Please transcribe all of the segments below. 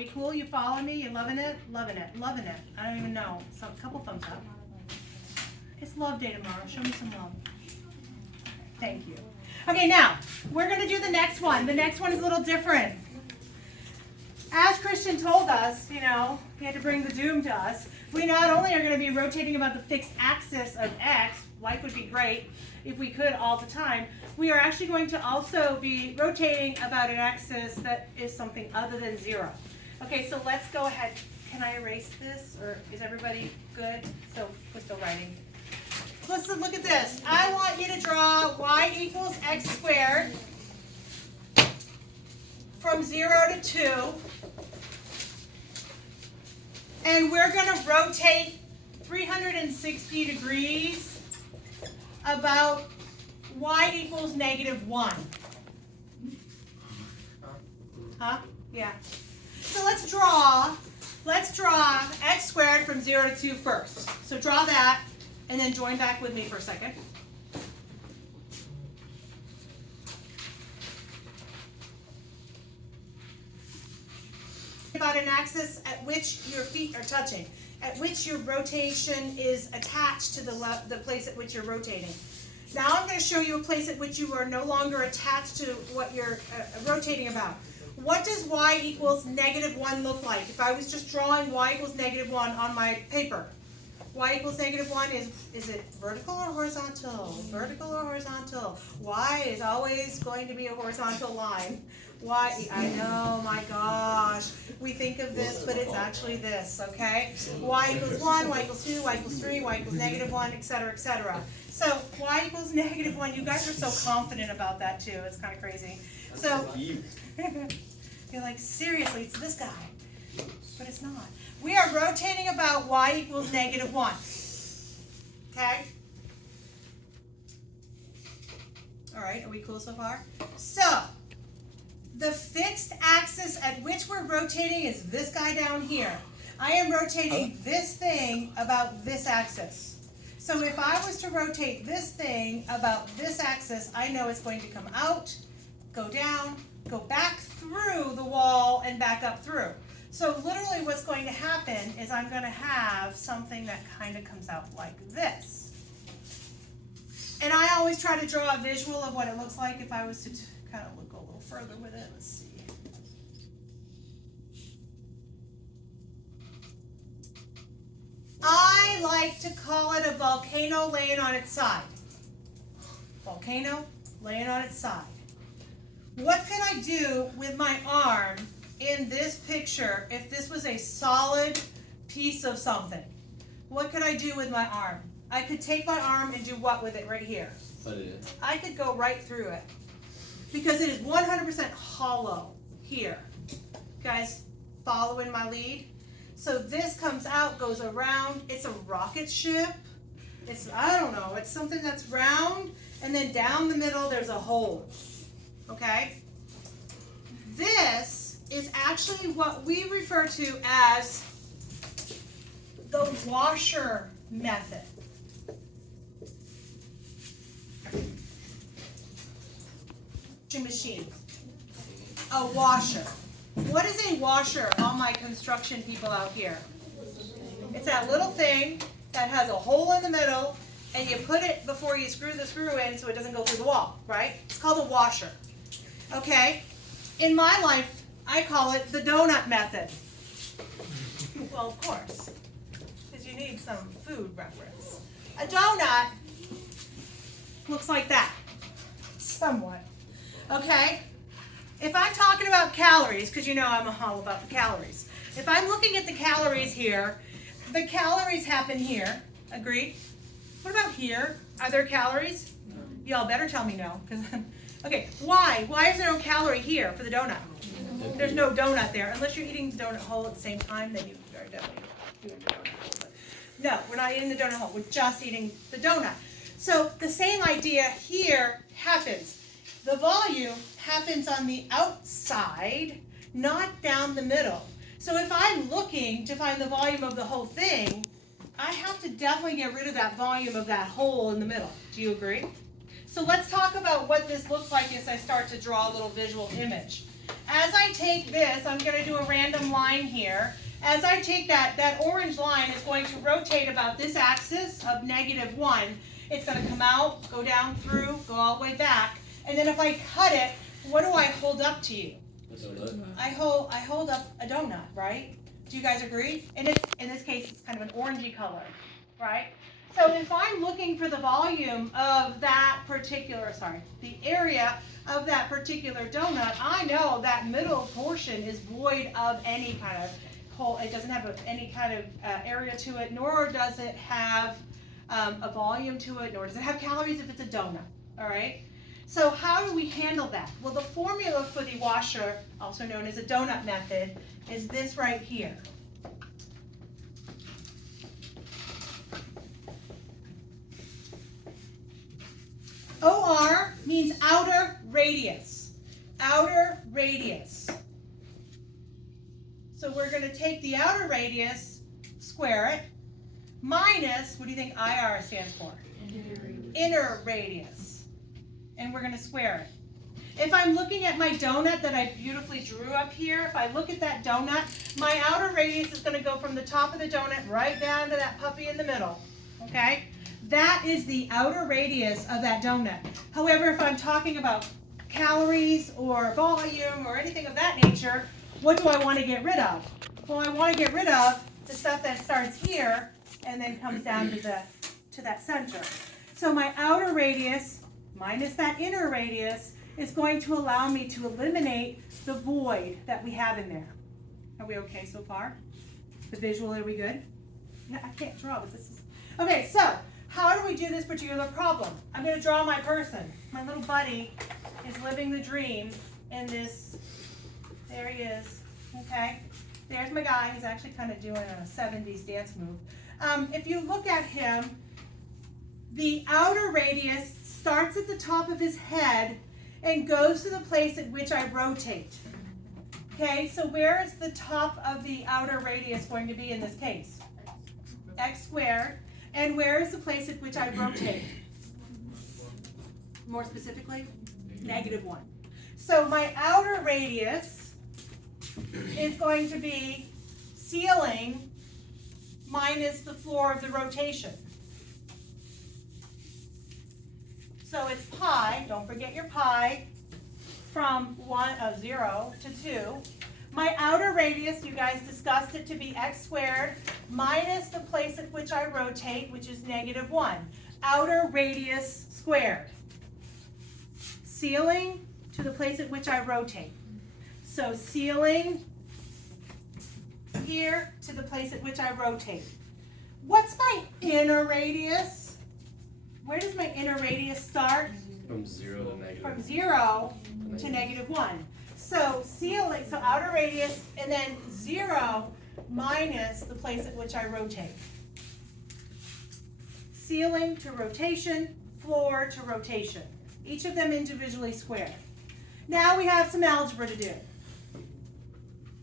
we cool? You following me? You loving it? Loving it. Loving it. I don't even know. So a couple thumbs up. It's love day tomorrow. Show me some love. Thank you. Okay, now we're going to do the next one. The next one is a little different. As Christian told us, you know, he had to bring the doom to us. We not only are going to be rotating about the fixed axis of x, life would be great if we could all the time, we are actually going to also be rotating about an axis that is something other than 0. Okay, so let's go ahead. Can I erase this, or is everybody good? So we're still writing. Let's look at this. I want you to draw y equals x squared from 0 to 2. And we're going to rotate 360 degrees about y equals -1. Huh? Yeah. So let's draw x squared from 0 to 2 first. So draw that, and then join back with me for a second. About an axis at which your feet are touching, at which your rotation is attached to the place at which you're rotating. Now I'm going to show you a place at which you are no longer attached to what you're rotating about. What does y equals -1 look like? If I was just drawing y equals -1 on my paper, y equals -1 is it vertical or horizontal? Vertical or horizontal? Y is always going to be a horizontal line. Y, I know, my gosh. We think of this, but it's actually this, okay? Y equals 1, y equals 2, y equals 3, y equals -1, etc., etc. So y equals -1. You guys are so confident about that too. It's kind of crazy. So you're like, seriously, it's this guy. But it's not. We are rotating about y equals -1. Okay? All right, are we cool so far? So, the fixed axis at which we're rotating is this guy down here. I am rotating this thing about this axis. So if I was to rotate this thing about this axis, I know it's going to come out, go down, go back through the wall, and back up through. So literally what's going to happen is I'm going to have something that kind of comes out like this. And I always try to draw a visual of what it looks like if I was to kind of go a little further with it. Let's see. I like to call it a volcano laying on its side. Volcano laying on its side. What could I do with my arm in this picture if this was a solid piece of something? What could I do with my arm? I could take my arm and do what with it right here? Put it in. I could go right through it because it is 100% hollow here. Guys, following my lead? So this comes out, goes around. It's a rocket ship. It's, I don't know, it's something that's round, and then down the middle there's a hole. Okay? This is actually what we refer to as the washer method. Machine. A washer. What is a washer, all my construction people out here? It's that little thing that has a hole in the middle, and you put it before you screw the screw in so it doesn't go through the wall, right? It's called a washer. Okay? In my life, I call it the donut method. Well, of course, because you need some food reference. A donut looks like that, somewhat. Okay? If I'm talking about calories, because you know I'm all about the calories. If I'm looking at the calories here, the calories happen here. Agreed? What about here? Are there calories? Y'all better tell me no. Okay, why? Why is there no calorie here for the donut? There's no donut there. Unless you're eating the donut hole at the same time, then you are definitely doing the donut hole. But no, we're not eating the donut hole. We're just eating the donut. So the same idea here happens. The volume happens on the outside, not down the middle. So if I'm looking to find the volume of the whole thing, I have to definitely get rid of that volume of that hole in the middle. Do you agree? So let's talk about what this looks like as I start to draw a little visual image. As I take this, I'm going to do a random line here. As I take that orange line is going to rotate about this axis of -1. It's going to come out, go down through, go all the way back. And then if I cut it, what do I hold up to you? A donut. I hold up a donut, right? Do you guys agree? And in this case, it's kind of an orangey color, right? So if I'm looking for the volume of that particular, the area of that particular donut, I know that middle portion is void of any kind of hole. It doesn't have any kind of area to it, nor does it have a volume to it, nor does it have calories if it's a donut, all right? So how do we handle that? Well, the formula for the washer, also known as a donut method, is this right here. OR means outer radius. Outer radius. So we're going to take the outer radius, square it, minus, what do you think IR stands for? Inner radius. And we're going to square it. If I'm looking at my donut that I beautifully drew up here, if I look at that donut, my outer radius is going to go from the top of the donut right down to that puppy in the middle. Okay? That is the outer radius of that donut. However, if I'm talking about calories or volume or anything of that nature, what do I want to get rid of? Well, I want to get rid of the stuff that starts here and then comes down to that center. So my outer radius minus that inner radius is going to allow me to eliminate the void that we have in there. Are we okay so far? The visual, are we good? Yeah, I can't draw, but this is... Okay, so how do we do this particular problem? I'm going to draw my person. My little buddy is living the dream in this. There he is. Okay. There's my guy. He's actually kind of doing a 70s dance move. If you look at him, the outer radius starts at the top of his head and goes to the place at which I rotate. Okay, so where is the top of the outer radius going to be in this case? X squared. And where is the place at which I rotate? More specifically, -1. So my outer radius is going to be ceiling minus the floor of the rotation. So it's pi, don't forget your pi, from 0 to 2. My outer radius, you guys discussed it to be x squared minus the place at which I rotate, which is -1. Outer radius squared. Ceiling to the place at which I rotate. So ceiling here to the place at which I rotate. What's my inner radius? Where does my inner radius start? From 0 to negative. From 0 to -1. So ceiling, so outer radius, and then 0 minus the place at which I rotate. Ceiling to rotation, floor to rotation. Each of them individually squared. Now we have some algebra to do.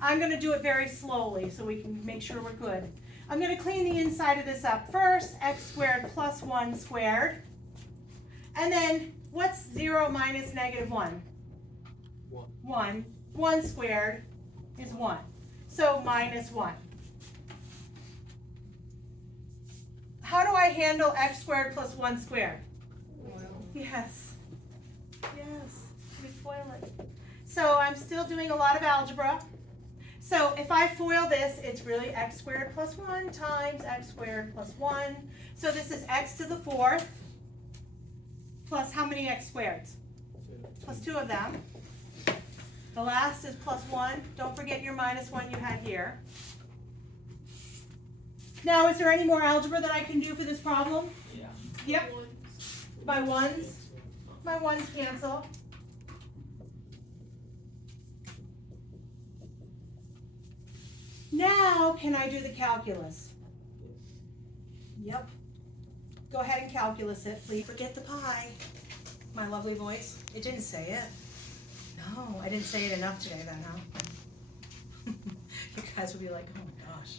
I'm going to do it very slowly so we can make sure we're good. I'm going to clean the inside of this up first. X squared plus 1 squared. And then what's 0 minus -1? 1. 1 squared is 1. So -1. How do I handle x squared plus 1 squared? Yes. Yes. We FOIL it. So I'm still doing a lot of algebra. So if I FOIL this, it's really x squared plus 1 times x squared plus 1. So this is x to the 4th plus how many x squareds? Plus 2 of them. The last is plus 1. Don't forget your -1 you had here. Now, is there any more algebra that I can do for this problem? Yeah. Yep. My ones? My ones cancel. Now, can I do the calculus? Yep. Go ahead and calculus it, please. Forget the pi. My lovely voice. It didn't say it. No, I didn't say it enough today then, huh? You guys would be like, oh my gosh.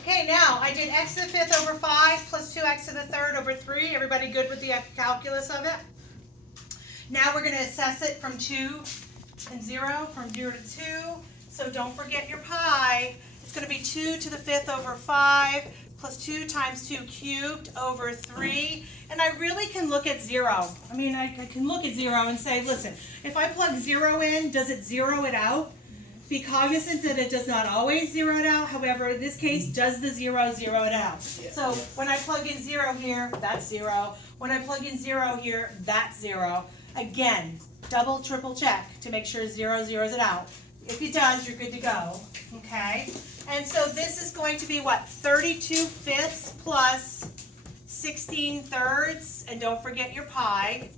Okay, now I did x to the 5th over 5 plus 2x to the 3rd over 3. Everybody good with the calculus of it? Now we're going to assess it from 2 and 0 from 0 to 2. So don't forget your pi. It's going to be 2 to the 5th over 5 plus 2 times 2 cubed over 3. And I really can look at 0. I mean, I can look at 0 and say, listen, if I plug 0 in, does it 0 it out? Be cognizant that it does not always 0 it out. However, in this case, does the 0 0 it out? So when I plug in 0 here, that's 0. When I plug in 0 here, that's 0. Again, double, triple check to make sure 0 zeros it out. If it does, you're good to go, okay? And so this is going to be what? 32 fifths plus 16 thirds, and don't forget your pi.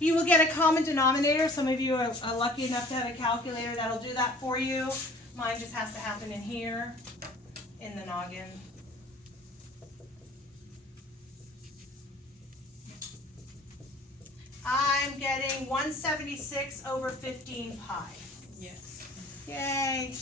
You will get a common denominator. Some of you are lucky enough to have a calculator that'll do that for you. Mine just has to happen in here, in the noggin. I'm getting 176 over 15 pi. Yes. Yay.